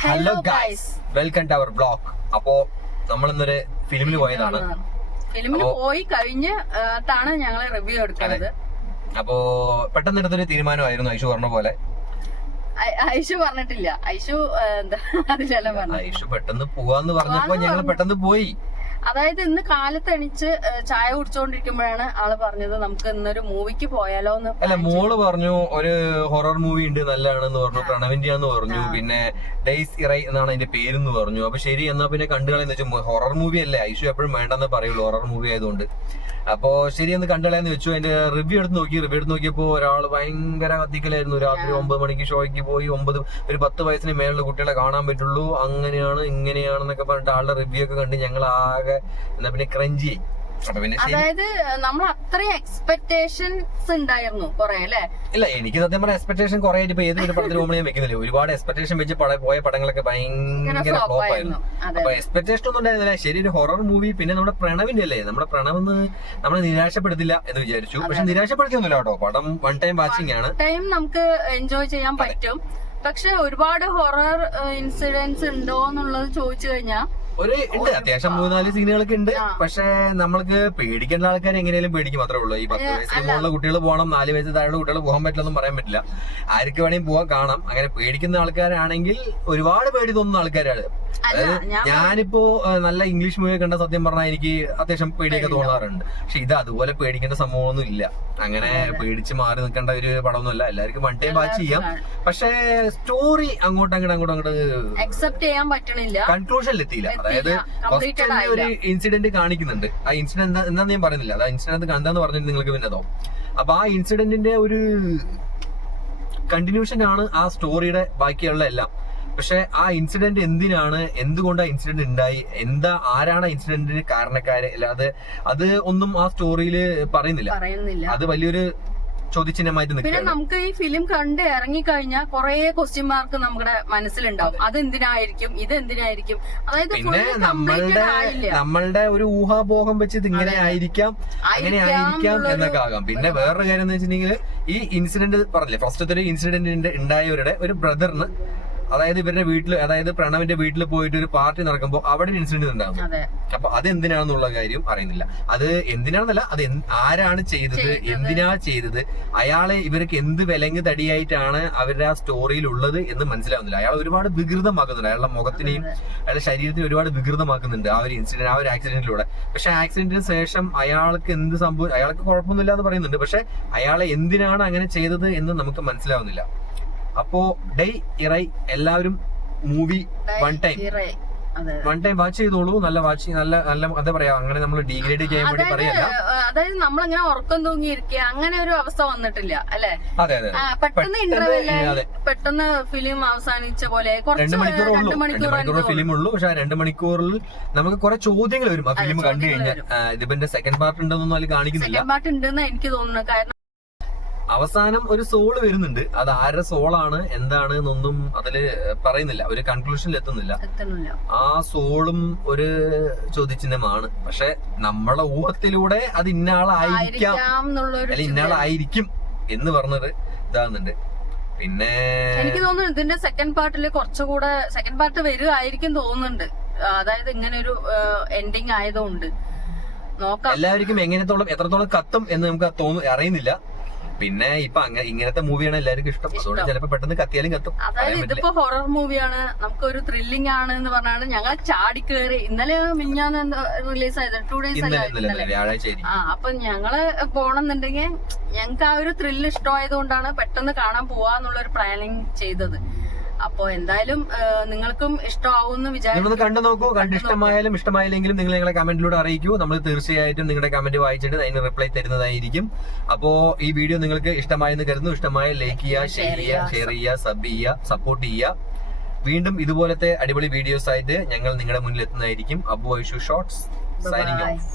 Hello guys welcome to our blog അപ്പോ നമ്മൾ ഇന്നൊരു ഫിലിമിൽ പോയതാണ്. ഫിലിമിന് പോയി കഴിഞ്ഞ് താണ് ഞങ്ങൾ റിവ്യൂ എടുക്കുന്നത് അപ്പോ പെട്ടെന്ന് എടുത്തൊരു തീരുമാനമായിരുന്നു ഐഷു പറഞ്ഞ പോലെ. ഐഷു പറഞ്ഞിട്ടില്ല. ഐഷു എന്താ അതിലെല്ലാം പറഞ്ഞു ഐഷു പെട്ടെന്ന് പോവാന്ന് പറഞ്ഞപ്പോ ഞങ്ങൾ പെട്ടെന്ന് പോയി. അതായത് ഇന്ന് കാലത്ത് എണീച്ച് ചായ കുടിച്ചോണ്ടിരിക്കുമ്പോഴാണ് ആൾ പറഞ്ഞത് നമുക്ക് ഇന്നൊരു മൂവിക്ക് പോയാലോ എന്ന് അല്ല മോൾ പറഞ്ഞു ഒരു ഹൊറർ മൂവി ഉണ്ട് നല്ലതാണെന്ന് പറഞ്ഞു പ്രണവിന്റെയാന്ന് പറഞ്ഞു പിന്നെ ഡേയ്സ് ഇറൈ എന്നാണ് അതിന്റെ പേരെന്ന് പറഞ്ഞു. അപ്പൊ ശരി എന്നാ പിന്നെ കണ്ടുകളെന്ന് വെച്ചാൽ ഹൊറർ മൂവി അല്ലേ? ഐഷു എപ്പോഴും വേണ്ടെന്ന് പറയുള്ളൂ ഹൊറർ മൂവി ആയതുകൊണ്ട്. അപ്പോ ശരി എന്ന് കണ്ടുകളയെന്ന് വെച്ചു. അതിന്റെ റിവ്യൂ എടുത്ത് നോക്കി. റിവ്യൂ എടുത്ത് നോക്കിയപ്പോ ഒരാൾ ഭയങ്കര കത്തിക്കലായിരുന്നു. രാത്രി ഒമ്പത് മണിക്ക് ഷോയ്ക്ക് പോയി. ഒമ്പത് ഒരു പത്ത് വയസ്സിന് മേലുള്ള കുട്ടികളെ കാണാൻ പറ്റുള്ളൂ. അങ്ങനെയാണ് ഇങ്ങനെയാണെന്നൊക്കെ പറഞ്ഞിട്ട് ആളുടെ റിവ്യൂ ഒക്കെ കണ്ട് ഞങ്ങൾ ആകെ എന്നാ പിന്നെ ക്രഞ്ചി അതായത് നമ്മൾ അത്രയും എക്സ്പെക്ടേഷൻസ് ഉണ്ടായിരുന്നു കൊറേ അല്ലേ? ഇല്ല എനിക്ക് സത്യം പറഞ്ഞ എക്സ്പെക്ടേഷൻ കുറെ ഇപ്പൊ ഏത് ഒരു പടത്തിന് പോകുമ്പോൾ ഞാൻ വെക്കുന്നില്ല. ഒരുപാട് എക്സ്പെക്ടേഷൻ വെച്ച് പോയ പടങ്ങളൊക്കെ ഭയങ്കര ഫ്ലോപ്പ് ആയിരുന്നു. അപ്പൊ എക്സ്പെക്ടേഷൻ ഒന്നും ഉണ്ടായിരുന്നില്ല. ശരി ഒരു ഹൊറർ മൂവി പിന്നെ നമ്മുടെ പ്രണവിന്റെ അല്ലേ? നമ്മുടെ പ്രണവ് നമ്മളെ നിരാശപ്പെടുത്തില്ല എന്ന് വിചാരിച്ചു. പക്ഷെ നിരാശപ്പെടുത്തിയൊന്നുമില്ല കേട്ടോ. പടം വൺ ടൈം വാച്ചിങ് ആണ്. ടൈം നമുക്ക് എൻജോയ് ചെയ്യാൻ പറ്റും. പക്ഷെ ഒരുപാട് ഹൊറർ ഇൻസിഡൻസ് ഉണ്ടോ എന്നുള്ളത് ചോദിച്ചു കഴിഞ്ഞാൽ ഒരു ഉണ്ട്. അത്യാവശ്യം മൂന്നാൽ സീനുകളൊക്കെ ഉണ്ട്. പക്ഷെ നമ്മൾക്ക് പേടിക്കേണ്ട ആൾക്കാർ എങ്ങനെയാലും പേടിക്കും മാത്രമേ ഉള്ളൂ. ഈ പത്ത് വയസ്സിന് മുകളിലുള്ള കുട്ടികൾ പോകണം നാല് വയസ്സ് താഴെ കുട്ടികൾ പോകാൻ പറ്റില്ലെന്നും പറയാൻ പറ്റില്ല. ആർക്ക് വേണമെങ്കിലും പോകാൻ കാണാം. അങ്ങനെ പേടിക്കുന്ന ആൾക്കാരാണെങ്കിൽ ഒരുപാട് പേടി തോന്നുന്ന ആൾക്കാരാണ്. ഞാനിപ്പോ നല്ല ഇംഗ്ലീഷ് മൂവി കണ്ട സത്യം പറഞ്ഞാൽ എനിക്ക് അത്യാവശ്യം പേടിയൊക്കെ തോന്നാറുണ്ട്. പക്ഷെ ഇത് അതുപോലെ പേടിക്കേണ്ട സംഭവമൊന്നും ഇല്ല. അങ്ങനെ പേടിച്ച് മാറി നിൽക്കേണ്ട ഒരു പടമൊന്നുമല്ല. എല്ലാവർക്കും വൺ ടൈം വാച്ച് ചെയ്യാം. പക്ഷെ സ്റ്റോറി അങ്ങോട്ട് അങ്ങോട്ട് അങ്ങോട്ട് അങ്ങോട്ട് അക്സെപ്റ്റ് ചെയ്യാൻ പറ്റണില്ല. കൺക്ലൂഷനിൽ എത്തിയില്ല. അതായത് ഒരു ഇൻസിഡന്റ് കാണിക്കുന്നുണ്ട്. ആ ഇൻസിഡന്റ് എന്താ എന്താന്ന് ഞാൻ പറയുന്നില്ല. അത് ഇൻസിഡന്റ് എന്താന്ന് പറഞ്ഞിട്ട് നിങ്ങൾക്ക് പിന്നെ തോ അപ്പൊ ആ ഇൻസിഡന്റിന്റെ ഒരു കണ്ടിന്യൂഷൻ ആണ് ആ സ്റ്റോറിയുടെ ബാക്കിയുള്ള എല്ലാം. പക്ഷെ ആ ഇൻസിഡന്റ് എന്തിനാണ്? എന്തുകൊണ്ട് ആ ഇൻസിഡന്റ് ഉണ്ടായി? എന്താ ആരാണ് ആ ഇൻസിഡന്റിന് കാരണക്കാര്? അല്ലാതെ അത് ഒന്നും ആ സ്റ്റോറിയിൽ പറയുന്നില്ല. പറയുന്നില്ല. അത് വലിയൊരു ചോദ്യചിഹ്നമായിട്ട് പിന്നെ നമുക്ക് ഈ ഫിലിം കണ്ട് ഇറങ്ങിക്കഴിഞ്ഞാൽ കുറെ ക്വസ്റ്റ്യൻ മാർക്ക് നമ്മുടെ മനസ്സിലുണ്ടാവും. അത്. എന്തിനായിരിക്കും ഇത് എന്തിനായിരിക്കും അതായത് നമ്മളുടെ നമ്മളുടെ ഒരു ഊഹാപോഹം വെച്ച് ഇങ്ങനെ ആയിരിക്കാം അങ്ങനെ ആയിരിക്കാം ആയിരിക്കാം എന്നൊക്കെ ആകാം പിന്നെ വേറൊരു കാര്യം എന്ന് വെച്ചിട്ടുണ്ടെങ്കിൽ ഈ ഇൻസിഡന്റ് പറഞ്ഞില്ലേ ഫസ്റ്റത്തെ ഒരു ഇൻസിഡന്റ് ഉണ്ടായവരുടെ ഒരു ബ്രദറിന് അതായത് ഇവരുടെ വീട്ടിൽ അതായത് പ്രണവിന്റെ വീട്ടിൽ പോയിട്ട് ഒരു പാർട്ടി നടക്കുമ്പോൾ അവിടെ ഒരു ഇൻസിഡന്റ് ഉണ്ടാകും. അപ്പൊ അത് എന്തിനാണെന്നുള്ള കാര്യം അറിയുന്നില്ല. അത് എന്തിനാണെന്നല്ല അത് ആരാണ് ചെയ്തത് എന്തിനാ ചെയ്തത് അയാളെ ഇവർക്ക് എന്ത് വിലങ്ങ് തടിയായിട്ടാണ് അവരുടെ ആ സ്റ്റോറിയിൽ ഉള്ളത് എന്ന് മനസ്സിലാവുന്നില്ല. അയാൾ ഒരുപാട് വികൃതമാക്കുന്നുണ്ട്. അയാളുടെ മുഖത്തിനെയും അയാളുടെ ശരീരത്തിനും ഒരുപാട് വികൃതമാക്കുന്നുണ്ട് ആ ഒരു ഇൻസിഡന്റ് ആ ഒരു ആക്സിഡന്റിലൂടെ പക്ഷെ ആക്സിഡന്റിന് ശേഷം അയാൾക്ക് എന്ത് സംഭവം അയാൾക്ക് കുഴപ്പമൊന്നുമില്ല എന്ന് പറയുന്നുണ്ട്. പക്ഷെ അയാളെ എന്തിനാണ് അങ്ങനെ ചെയ്തത് എന്ന് നമുക്ക് മനസ്സിലാവുന്നില്ല. അപ്പോ ഡേ ഇറൈ എല്ലാവരും movie one time one time watch ചെയ്തോളൂ. നല്ല വാച്ച് നല്ല നല്ല എന്താ പറയാ അങ്ങനെ നമ്മൾ ഡീഗ്രേഡ് ചെയ്യാൻ വേണ്ടി പറയല്ല. അതായത് നമ്മൾ നമ്മളിങ്ങനെ ഉറക്കം തൂങ്ങിയിരിക്കുക അങ്ങനെ ഒരു അവസ്ഥ വന്നിട്ടില്ല അല്ലെ? അതെ അതെ പെട്ടെന്ന് ഇന്റർവെൽ പെട്ടെന്ന് ഫിലിം അവസാനിച്ച പോലെ രണ്ട് കുറച്ച് മണിക്കൂർ ഉള്ളൂ. രണ്ട് രണ്ട് മണിക്കൂർ മണിക്കൂർ ഫിലിം ഉള്ളൂ. പക്ഷെ ആ രണ്ട് മണിക്കൂറിൽ നമുക്ക് കുറെ ചോദ്യങ്ങൾ വരും. ആ ഫിലിം കണ്ടു കഴിഞ്ഞാൽ. ഇതിപ്പോ സെക്കൻഡ് പാർട്ട് ഉണ്ടെന്നൊന്നും അതിൽ കാണിക്കുന്നില്ല. സെക്കൻഡ് പാർട്ട് ഉണ്ടെന്ന് എനിക്ക് തോന്നുന്നു കാരണം അവസാനം ഒരു സോൾ വരുന്നുണ്ട്. അത് ആരുടെ സോളാണ് എന്താണ് എന്നൊന്നും അതിൽ പറയുന്നില്ല. ഒരു കൺക്ലൂഷനിൽ എത്തുന്നില്ല. ആ സോളും ഒരു ചോദ്യചിഹ്നമാണ്. പക്ഷെ നമ്മളെ ഊഹത്തിലൂടെ അത് ഇന്നയാളായിരിക്കാം ഇന്നാളായിരിക്കും അല്ല ഇന്നയാളായിരിക്കും എന്ന് പറഞ്ഞത് ഇതാകുന്നുണ്ട് പിന്നെ എനിക്ക് തോന്നുന്നു ഇതിന്റെ സെക്കൻഡ് പാർട്ടിൽ കുറച്ചുകൂടെ സെക്കൻഡ് പാർട്ട് വരുമായിരിക്കും തോന്നുന്നുണ്ട്. അതായത് ഇങ്ങനെ ഒരു എൻഡിങ് ആയതുകൊണ്ട്. നോക്കാം. എല്ലാവർക്കും എങ്ങനെത്തോളം എത്രത്തോളം കത്തും എന്ന് നമുക്ക് തോന്നുന്നു അറിയുന്നില്ല. പിന്നെ ഇപ്പൊ അങ്ങ ഇങ്ങനത്തെ മൂവിയാണ് എല്ലാവർക്കും ഇഷ്ടം. അതുകൊണ്ട് ചിലപ്പോ പെട്ടെന്ന് കത്തിയാലും കത്തും. അതായത് ഇതിപ്പോ ഹൊറർ മൂവിയാണ് നമുക്ക് ഒരു ത്രില്ലിംഗ് ആണ് എന്ന് പറഞ്ഞാണ് ഞങ്ങൾ ചാടി കയറി ഇന്നലെ മിഞ്ഞാന്ന് റിലീസ് ആയത്. ടു ഡേയ്സ് ആ അപ്പൊ ഞങ്ങൾ പോണെന്നുണ്ടെങ്കിൽ ഞങ്ങൾക്ക് ആ ഒരു ത്രില്ല് ഇഷ്ടമായത് കൊണ്ടാണ് പെട്ടെന്ന് കാണാൻ പോവാന്നുള്ള ഒരു പ്ലാനിങ് ചെയ്തത്. അപ്പൊ എന്തായാലും നിങ്ങൾക്കും ഇഷ്ടമാവുമെന്ന് വിചാരിക്കുന്നു. കണ്ടു നോക്കൂ. കണ്ട് ഇഷ്ടമായാലും ഇഷ്ടമായില്ലെങ്കിലും നിങ്ങൾ ഞങ്ങളെ കമന്റിലൂടെ അറിയിക്കൂ. നമ്മൾ തീർച്ചയായിട്ടും നിങ്ങളുടെ കമന്റ് വായിച്ചിട്ട് അതിന് റിപ്ലൈ തരുന്നതായിരിക്കും. അപ്പോ ഈ വീഡിയോ നിങ്ങൾക്ക് ഇഷ്ടമായെന്ന് കരുതുന്നു. ഇഷ്ടമായ ലൈക്ക് ചെയ്യുക ഷെയർ ചെയ്യുക ഷെയർ ചെയ്യുക സബ് ചെയ്യുക സപ്പോർട്ട് ചെയ്യുക. വീണ്ടും ഇതുപോലത്തെ അടിപൊളി വീഡിയോസ് ആയിട്ട് ഞങ്ങൾ നിങ്ങളുടെ മുന്നിൽ എത്തുന്നതായിരിക്കും. Abu Aishu shorts signing off.